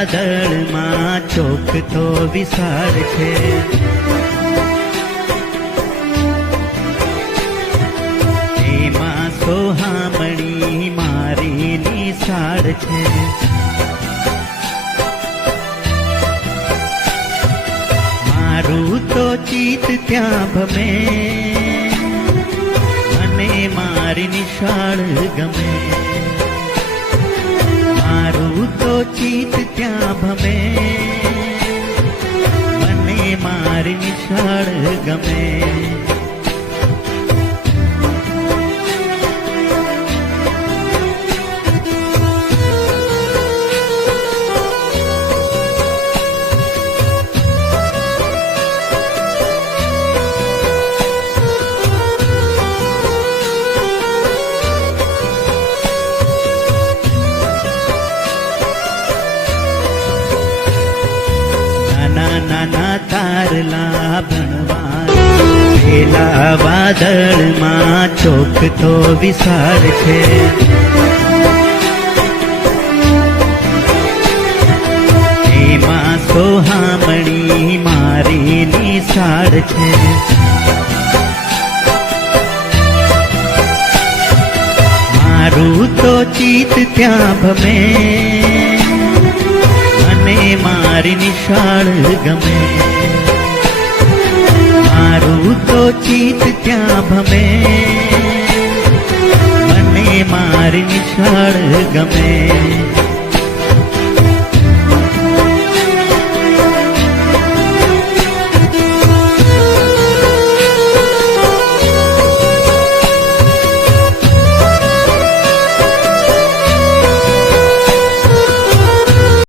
વાદળમાં ચોકતો વિશાળ છે. એમાં સોહામણી મારી નિશાળ છે. મારું તો ચિત્ત ત્યાં ભમે, મને મારી નિશાળ ગમે. મારું તો ચિત્ત ત્યાં ભમે, મને મારી નિશાળ ગમે. નાના તારલા ભણવા પેલા વાદળમાં ચોકતો વિશાળ છે. એમાં સોહામણી મારી નિશાળ છે. મારું તો ચિત્ત ત્યાં ભમે, મને મારી નિશાળ ગમે. મારું તો ચિત્ત ત્યાં ભમે, મને મારી નિશાળ ગમે.